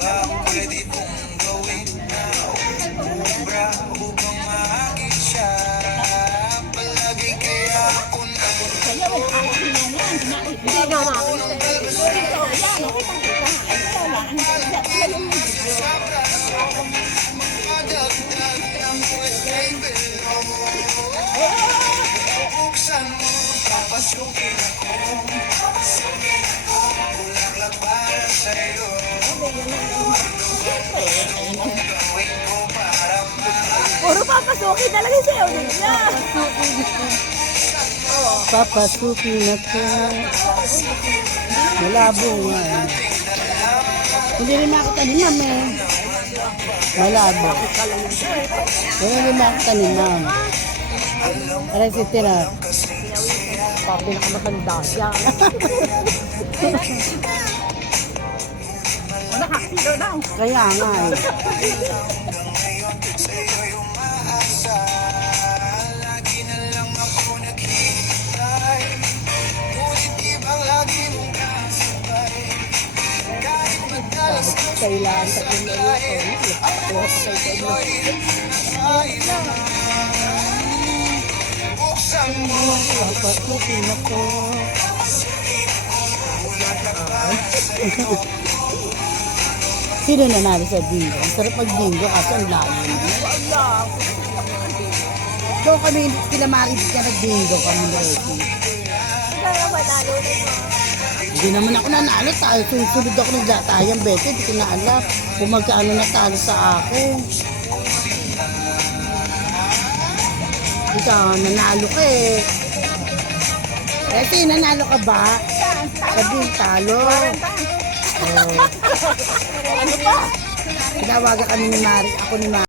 bang pwede kong gawin na ubra upang maagit siya? Palagi kaya ako na Hindi na makita. Yan, madagdag ng pwede belong. Buksan mo, papasukin ako. Bulaklak para sa'yo. Gawin ko para puro papasukin talaga sa'yo niya. Papasukin ako. Malabo nga. Hindi rin makita ni ma'am eh. Malabo. Hindi rin makita ni ma'am. Aray si Tira. Sabi na kamatanda siya. Nakakilo na. Kaya nga eh. sa'yo'y umaasa. Lagi na lang ako naghihintay. Ngunit ibang lagi mong kasabay. Kahit madalas na Kailangan sa pinili ko. sa'yo'y ay naman. Buksan mo, Papasukin ako. bulaklak para sa'yo. Sino nanalo sa bingo? Ang sarap mag-bingo kaso ang layo. So kami, sila Maris ka nag-bingo kami na ito. Hindi naman ako nanalo. Susunod ako naglatayang bete. Hindi ko na alam kung magkaano natalo sa akin. Ikaw, nanalo ka eh. Kasi nanalo ka ba? Sabi talo. Oh. Ano pa? Tinawagan kami ni Mari. Ako ni Mari.